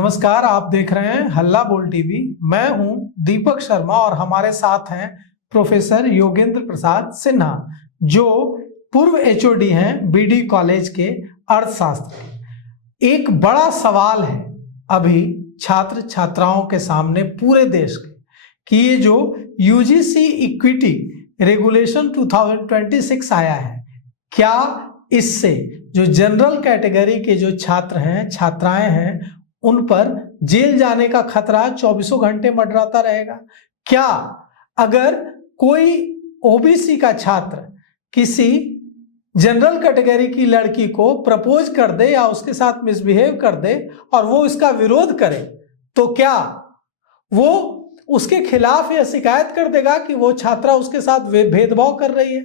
नमस्कार, आप देख रहे हैं हल्ला बोल टीवी। मैं हूं दीपक शर्मा और हमारे साथ हैं प्रोफेसर योगेंद्र प्रसाद सिन्हा, जो पूर्व एचओडी हैं बीडी कॉलेज के अर्थशास्त्र। एक बड़ा सवाल है अभी छात्र छात्राओं के सामने पूरे देश के कि ये जो यूजीसी इक्विटी रेगुलेशन 2026 आया है, क्या इससे जो जनरल कैटेगरी के जो छात्र हैं छात्राएं हैं उन पर जेल जाने का खतरा 24 घंटे मंडराता रहेगा? क्या अगर कोई ओबीसी का छात्र किसी जनरल कैटेगरी की लड़की को प्रपोज कर दे या उसके साथ मिसबिहेव कर दे और वो इसका विरोध करे, तो क्या वो उसके खिलाफ यह शिकायत कर देगा कि वो छात्रा उसके साथ भेदभाव कर रही है?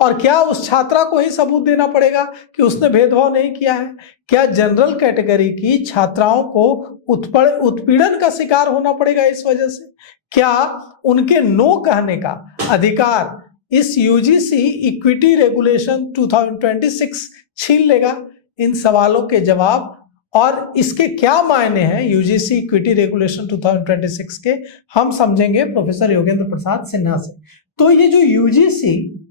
और क्या उस छात्रा को ही सबूत देना पड़ेगा कि उसने भेदभाव नहीं किया है? क्या जनरल कैटेगरी की छात्राओं को उत्पीड़न का शिकार होना पड़ेगा इस वजह से? क्या उनके नो कहने का अधिकार इस यूजीसी इक्विटी रेगुलेशन 2026 छीन लेगा? इन सवालों के जवाब और इसके क्या मायने हैं यूजीसी इक्विटी रेगुलेशन 2026 के, हम समझेंगे प्रोफेसर योगेंद्र प्रसाद सिन्हा से। तो ये जो यूजीसी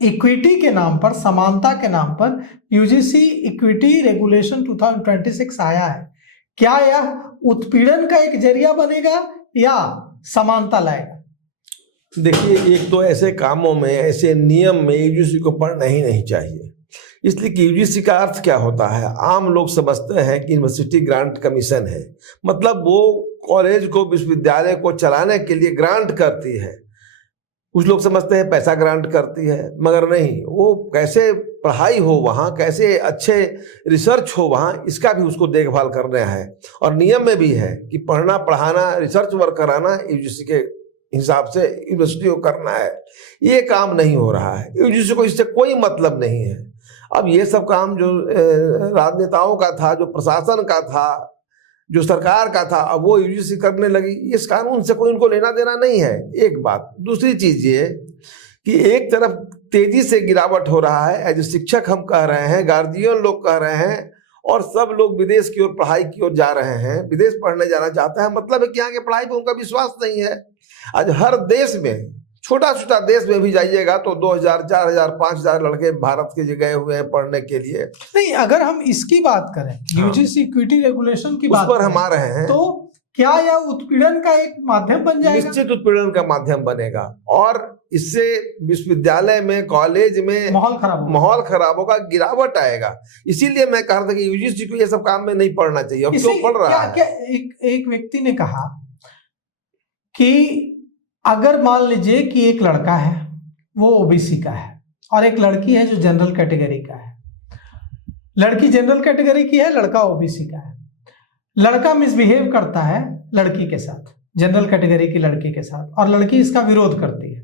इक्विटी के नाम पर, समानता के नाम पर यूजीसी इक्विटी रेगुलेशन 2026 आया है, क्या यह उत्पीड़न का एक जरिया बनेगा या समानता लाएगा? देखिए, एक तो ऐसे कामों में, ऐसे नियम में यूजीसी को पढ़ना ही नहीं चाहिए। इसलिए कि यूजीसी का अर्थ क्या होता है, आम लोग समझते हैं कि यूनिवर्सिटी ग्रांट कमीशन है, मतलब वो कॉलेज को, विश्वविद्यालय को चलाने के लिए ग्रांट करती है। कुछ लोग समझते हैं पैसा ग्रांट करती है, मगर नहीं, वो कैसे पढ़ाई हो वहाँ, कैसे अच्छे रिसर्च हो वहाँ, इसका भी उसको देखभाल करना है। और नियम में भी है कि पढ़ना, पढ़ाना, रिसर्च वर्क कराना यूजीसी के हिसाब से यूनिवर्सिटी को करना है। ये काम नहीं हो रहा है, यूजीसी को इससे कोई मतलब नहीं है। अब ये सब काम जो राजनेताओं का था, जो प्रशासन का था, जो सरकार का था, अब वो यूजीसी करने लगी। इस कानून से कोई उनको लेना देना नहीं है, एक बात। दूसरी चीज ये कि एक तरफ तेजी से गिरावट हो रहा है, एज शिक्षक हम कह रहे हैं, गार्जियन लोग कह रहे हैं, और सब लोग विदेश की ओर, पढ़ाई की ओर जा रहे हैं, विदेश पढ़ने जाना चाहते हैं। मतलब है कि यहाँ के पढ़ाई पर उनका विश्वास नहीं है। आज हर देश में, छोटा छोटा देश में भी जाइएगा तो 2000, 4000, 5000 लड़के भारत के गए हुए हैं पढ़ने के लिए। नहीं, अगर हम इसकी बात करें, यूजीसी इक्विटी रेगुलेशन की बात पर हम आ रहे हैं, तो क्या यह उत्पीड़न का एक माध्यम बन जाएगा? निश्चित उत्पीड़न का माध्यम बनेगा, और इससे विश्वविद्यालय में, कॉलेज में माहौल खराब होगा, गिरावट आएगा। इसीलिए मैं कह रहा था कि यूजीसी को ये सब काम में नहीं पढ़ना चाहिए। और क्यों पढ़ रहा है? एक व्यक्ति ने कहा कि अगर मान लीजिए कि एक लड़का है, वो ओबीसी का है, और एक लड़की है जो जनरल कैटेगरी का है। लड़की जनरल कैटेगरी की है, लड़का ओबीसी का है। लड़का मिसबिहेव करता है लड़की के साथ, जनरल कैटेगरी की लड़की के साथ, और लड़की इसका विरोध करती है।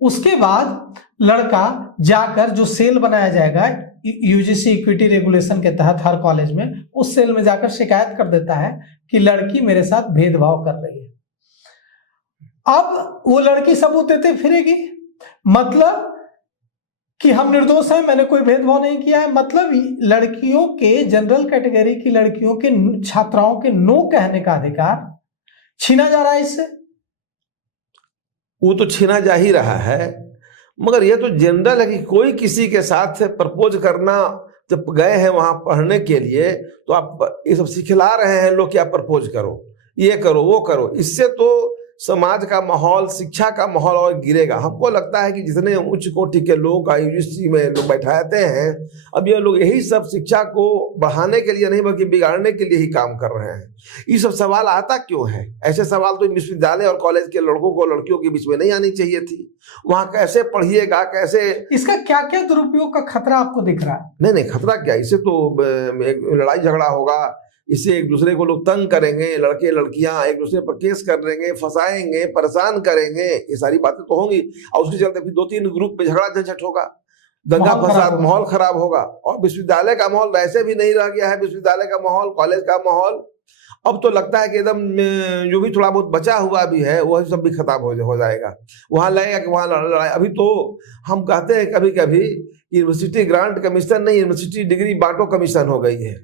उसके बाद लड़का जाकर, जो सेल बनाया जाएगा यूजीसी इक्विटी रेगुलेशन के तहत हर कॉलेज में, उस सेल में जाकर शिकायत कर देता है कि लड़की मेरे साथ भेदभाव कर रही है। अब वो लड़की सबूत देते फिरेगी, मतलब कि हम निर्दोष हैं, मैंने कोई भेदभाव नहीं किया है। मतलब लड़कियों के, जनरल कैटेगरी की लड़कियों के, छात्राओं के नो कहने का अधिकार छीना जा रहा है इससे। वो तो छीना जा ही रहा है, मगर ये तो जनरल है कि कोई किसी के साथ प्रपोज करना, जब गए हैं वहां पढ़ने के लिए, तो आप ये सब सिखला रहे हैं लोग कि आप प्रपोज करो, ये करो, वो करो। इससे तो समाज का माहौल, शिक्षा का माहौल और गिरेगा। हमको लगता है कि जितने उच्च कोटि के लोग का यूजीसी में लोग बैठाते हैं, अब ये लोग यही सब शिक्षा को बढ़ाने के लिए नहीं बल्कि बिगाड़ने के लिए ही काम कर रहे हैं। ये सब सवाल आता क्यों है? ऐसे सवाल तो विश्वविद्यालय और कॉलेज के लड़कों को, लड़कियों के बीच में नहीं आनी चाहिए थी। वहाँ कैसे पढ़िएगा, कैसे, इसका क्या क्या दुरुपयोग का खतरा आपको दिख रहा है? नहीं, खतरा क्या, इससे तो लड़ाई झगड़ा होगा, इससे एक दूसरे को लोग तंग करेंगे, लड़के लड़कियां एक दूसरे पर केस कर देंगे, फंसाएंगे, परेशान करेंगे, ये सारी बातें तो होंगी। और उसके चलते फिर 2-3 ग्रुप में झगड़ा झंझट होगा, दंगा फसाद, माहौल खराब होगा। और विश्वविद्यालय का माहौल वैसे भी नहीं रह गया है, विश्वविद्यालय का माहौल, कॉलेज का माहौल अब तो लगता है कि एकदम जो भी थोड़ा बहुत बचा हुआ भी है वह सब भी खत्म हो जाएगा। वहां लगेगा कि वहां लड़ाई। अभी तो हम कहते हैं कभी कभी यूनिवर्सिटी ग्रांट कमीशन नहीं, यूनिवर्सिटी डिग्री बांटो कमीशन हो गई है।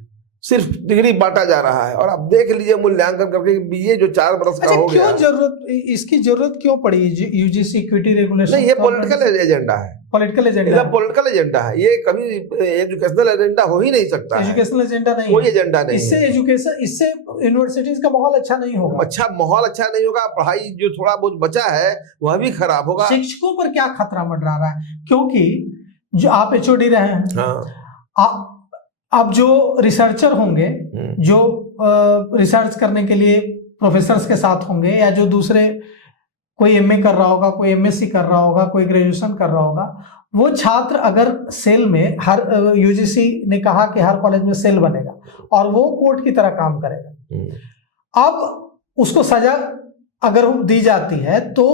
सिर्फ डिग्री बांटा जा रहा है। और आप देख लीजिए मूल्यांकन करके बीए जो 4 वर्ष का अच्छा, हो क्यों गया, इसकी जरूरत क्यों पड़ी यूजीसी इक्विटी रेगुलेशन? नहीं, ये पॉलिटिकल एजेंडा है, पॉलिटिकल एजेंडा, पॉलिटिकल एजेंडा है। ये कभी एजुकेशनल एजेंडा हो ही नहीं सकता, एजुकेशनल एजेंडा नहीं, कोई एजेंडा नहीं। इससे यूनिवर्सिटीज का माहौल अच्छा नहीं होगा, माहौल अच्छा नहीं होगा, पढ़ाई जो थोड़ा बहुत बचा है वह भी खराब होगा। शिक्षकों पर क्या खतरा मंडरा रहा है? क्योंकि जो आप एचओडी रहे हैं, हाँ, अब जो रिसर्चर होंगे, जो रिसर्च करने के लिए प्रोफेसर्स के साथ होंगे, या जो दूसरे कोई एमए कर रहा होगा, कोई एमएससी कर रहा होगा, कोई ग्रेजुएशन कर रहा होगा, वो छात्र अगर सेल में, हर यूजीसी ने कहा कि हर कॉलेज में सेल बनेगा और वो कोर्ट की तरह काम करेगा। अब उसको सजा अगर दी जाती है तो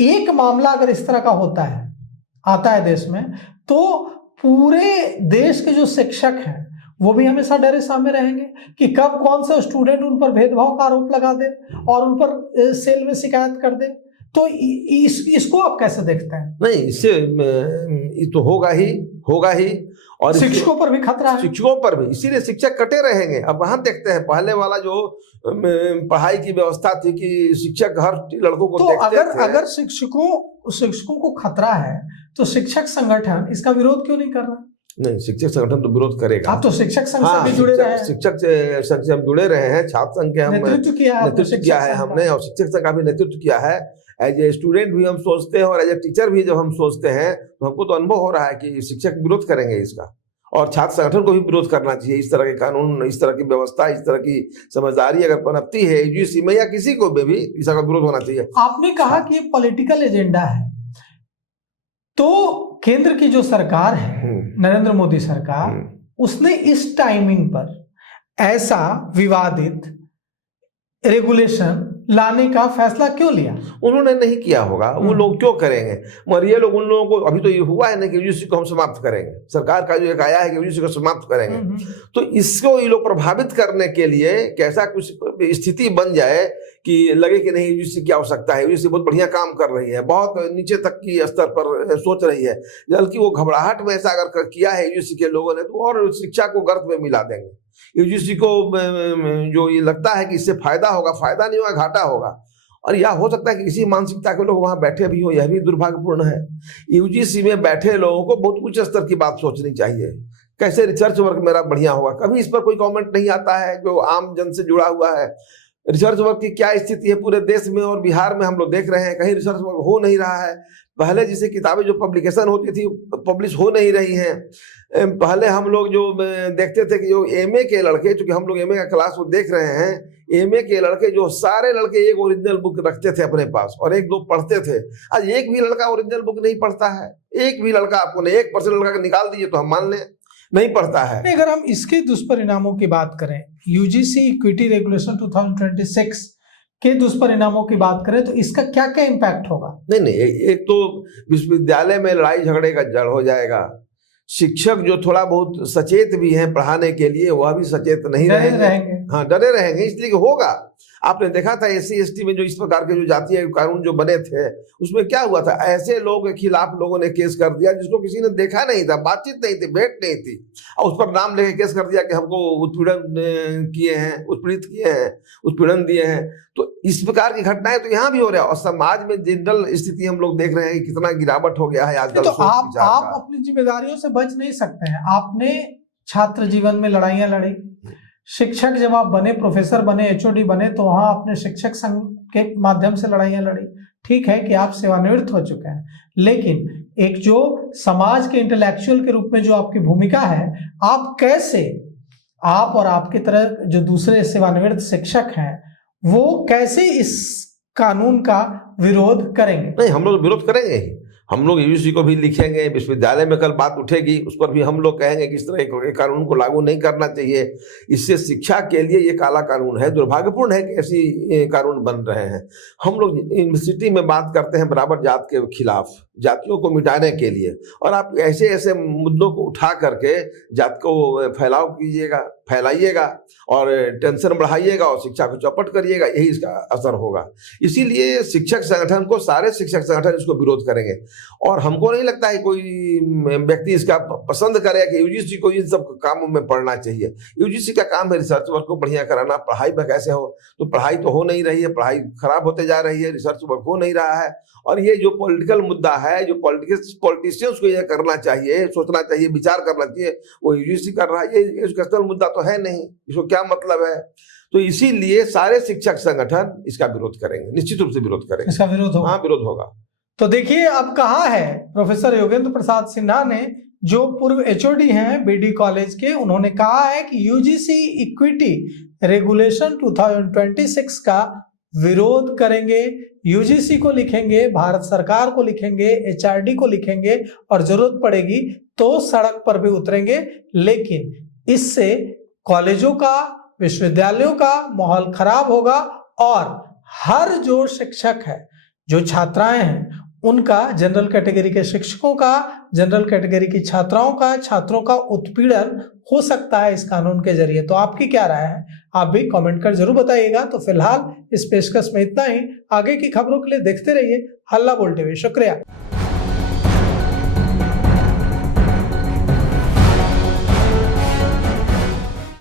एक मामला अगर इस तरह का आता है देश में, तो पूरे देश के जो शिक्षक हैं वो भी हमेशा डरे सामने रहेंगे कि कब कौन सा स्टूडेंट उन पर भेदभाव का आरोप लगा दे और उन पर सेल में शिकायत कर दे। तो इसको आप कैसे देखते हैं? नहीं, इससे ये तो होगा ही। और शिक्षकों पर भी खतरा है, शिक्षकों पर भी, इसीलिए शिक्षक कटे रहेंगे। अब वहां देखते हैं पहले वाला जो पढ़ाई की व्यवस्था थी कि शिक्षक हर लड़कों को तो देखते थे। अगर शिक्षकों को खतरा है तो शिक्षक संगठन इसका विरोध क्यों नहीं कर रहा? नहीं, शिक्षक संगठन तो विरोध करेगा। आप तो शिक्षक संघ से भी जुड़े रहे हैं। शिक्षक संघ से हम जुड़े रहे हैं, छात्र संघ के हम नेतृत्व किया है हमने, और शिक्षक संघ का भी नेतृत्व किया है। एज ए स्टूडेंट भी हम सोचते हैं और एज ए टीचर भी जब हम सोचते हैं तो हमको तो अनुभव हो रहा है कि शिक्षक विरोध करेंगे इसका, और छात्र संगठन को भी विरोध करना चाहिए। इस तरह के कानून, इस तरह की व्यवस्था, इस तरह की समझदारी अगर पनपती है यूजीसी में या किसी को भी इसका विरोध होना चाहिए। आपने कहा कि ये पॉलिटिकल एजेंडा है, तो केंद्र की जो सरकार है, नरेंद्र मोदी सरकार, उसने इस टाइमिंग पर ऐसा विवादित रेगुलेशन लाने का फैसला क्यों लिया? उन्होंने नहीं किया होगा, वो लोग क्यों करेंगे? मगर ये लोग, उन लोगों को अभी तो ये हुआ है ना कि यूजीसी को हम समाप्त करेंगे, सरकार का जो एक आया है कि यूजीसी को समाप्त करेंगे, तो इसको ये लोग प्रभावित करने के लिए कैसा कुछ स्थिति बन जाए कि लगे कि नहीं यूजीसी की आवश्यकता है, यूजीसी बहुत बढ़िया काम कर रही है, बहुत नीचे तक की स्तर पर सोच रही है, बल्कि वो घबराहट में ऐसा अगर किया है यूजीसी के लोगों ने तो और शिक्षा को गर्त में मिला देंगे। यूजीसी को जो ये लगता है कि इससे फायदा होगा, फायदा नहीं होगा, घाटा होगा। और यह हो सकता है कि इसी मानसिकता के लोग वहां बैठे भी हो, यह भी दुर्भाग्यपूर्ण है। यूजीसी में बैठे लोगों को बहुत उच्च स्तर की बात सोचनी चाहिए, कैसे रिसर्च वर्क मेरा बढ़िया होगा। कभी इस पर कोई कमेंट नहीं आता है जो आम जन से जुड़ा हुआ है। रिसर्च वर्क की क्या स्थिति है पूरे देश में और बिहार में, हम लोग देख रहे हैं कहीं रिसर्च वर्क हो नहीं रहा है। पहले जैसे किताबें जो पब्लिकेशन होती थी पब्लिश हो नहीं रही हैं। पहले हम लोग जो देखते थे कि जो एमए के लड़के, चूंकि हम लोग एमए का क्लास वो देख रहे हैं, एमए के लड़के जो सारे लड़के एक ओरिजिनल बुक रखते थे अपने पास और एक दो पढ़ते थे। आज एक भी लड़का ओरिजिनल बुक नहीं पढ़ता है, एक भी लड़का, आपको नहीं 1% लड़का निकाल दीजिए तो हम मान लें नहीं पढ़ता है। अगर हम इसके दुष्परिणामों की बात करें, यूजीसी इक्विटी रेगुलेशन 2026 के दुष्परिणामों की बात करें तो इसका क्या क्या इम्पैक्ट होगा? नहीं, एक तो विश्वविद्यालय में लड़ाई झगड़े का जड़ हो जाएगा। शिक्षक जो थोड़ा बहुत सचेत भी हैं पढ़ाने के लिए, वह भी सचेत नहीं रहेंगे। हाँ, डरे रहेंगे, इसलिए होगा। आपने देखा था एससी एसटी में जो इस प्रकार के जो जातीय कानून जो बने थे, उसमें क्या हुआ था, ऐसे लोगों के खिलाफ लोगों ने केस कर दिया जिसको किसी ने देखा नहीं था, बातचीत नहीं थी, भेंट नहीं थी, और उस पर नाम लेके केस कर दिया कि हमको उत्पीड़न किए हैं, उत्पीड़ित किए हैं, उत्पीड़न दिए हैं। तो इस प्रकार की घटनाएं तो यहाँ भी हो रहा है और समाज में जनरल स्थिति हम लोग देख रहे हैं कि कितना गिरावट हो गया है आजकल। तो आप अपनी जिम्मेदारियों से बच नहीं सकते हैं। आपने छात्र जीवन में लड़ाइयां लड़ी, शिक्षक जब आप बने, प्रोफेसर बने, एचओडी बने, तो वहां आपने शिक्षक संघ के माध्यम से लड़ाइयां लड़ी। ठीक है कि आप सेवानिवृत्त हो चुके हैं, लेकिन एक जो समाज के इंटेलेक्चुअल के रूप में जो आपकी भूमिका है, आप कैसे, आप और आपकी तरह जो दूसरे सेवानिवृत्त शिक्षक हैं वो कैसे इस कानून का विरोध करेंगे? नहीं, हम लोग विरोध करेंगे ही। हम लोग यूजीसी को भी लिखेंगे, विश्वविद्यालय में कल बात उठेगी, उस पर भी हम लोग कहेंगे कि इस तरह के कानून को लागू नहीं करना चाहिए। इससे शिक्षा के लिए ये काला कानून है। दुर्भाग्यपूर्ण है कि ऐसी कानून बन रहे हैं। हम लोग यूनिवर्सिटी में बात करते हैं बराबर जात के खिलाफ, जातियों को मिटाने के लिए, और आप ऐसे ऐसे मुद्दों को उठा करके जात को फैलाव कीजिएगा, फैलाइएगा और टेंशन बढ़ाइएगा और शिक्षा को चौपट करिएगा, यही इसका असर होगा। इसीलिए शिक्षक संगठन को, सारे शिक्षक संगठन इसको विरोध करेंगे और हमको नहीं लगता है कोई व्यक्ति इसका पसंद करेगा कि यूजीसी को इन सब कामों में पढ़ना चाहिए। यूजीसी का काम है रिसर्च वर्क को बढ़िया कराना। पढ़ाई में कैसे हो, तो पढ़ाई तो हो नहीं रही है, पढ़ाई खराब होते जा रही है, रिसर्च वर्क हो नहीं रहा है। और ये जो पॉलिटिकल मुद्दा है, जो पॉलिटिशियंस को ये करना चाहिए, सोचना चाहिए, विचार करना चाहिए, वो यूजीसी कर रहा है। ये एजुकेशनल मुद्दा तो है नहीं, इसको क्या मतलब है? तो इसीलिए सारे शिक्षक संगठन इसका विरोध करेंगे, निश्चित रूप से विरोध करेंगे। इसका विरोध होगा? हाँ, विरोध होगा। तो देखिए अब कहा है प्रोफेसर योगेंद्र प्रसाद सिन्हा ने, जो पूर्व एचओडी हैं बीडी कॉलेज के, उन्होंने कहा है कि यूजीसी इक्विटी रेगुलेशन 2026 का विरोध करेंगे। यूजीसी को लिखेंगे, भारत सरकार को लिखेंगे, एचआरडी को लिखेंगे और जरूरत पड़ेगी तो सड़क पर भी उतरेंगे। लेकिन इससे कॉलेजों का, विश्वविद्यालयों का माहौल खराब होगा और हर जो शिक्षक है, जो छात्राएं हैं, उनका, जनरल कैटेगरी के शिक्षकों का, जनरल कैटेगरी की छात्राओं का, छात्रों का उत्पीड़न हो सकता है इस कानून के जरिए। तो आपकी क्या राय है? आप भी कमेंट कर जरूर बताइएगा। तो फिलहाल इस पेशकश में इतना ही। आगे की खबरों के लिए देखते रहिए हल्ला बोल टीवी। शुक्रिया।